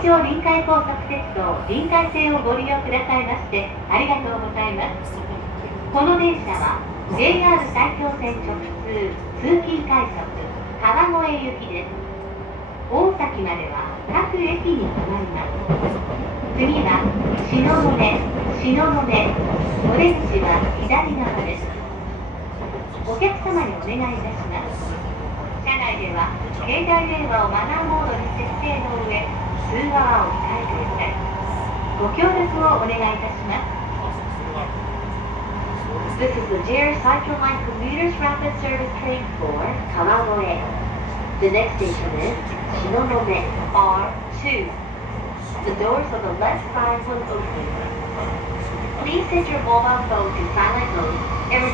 東京臨海高速鉄道臨海線をご利用くださいましてありがとうございます。この電車は JR 埼京線直通通勤快速川越行きです。大崎までは各駅に停まります。次は東雲、お出口は左側です。お客様にお願いいたします。車内では携帯電話をマナーモードに設定の上、通話はお控えください。ご協力をお願いいたします。This is the JR Cycle Line Commuters Rapid Service Train for Kawagoe. The next station is Shinonome R2. The doors on the left side will open. Please set your mobile phone to silent mode and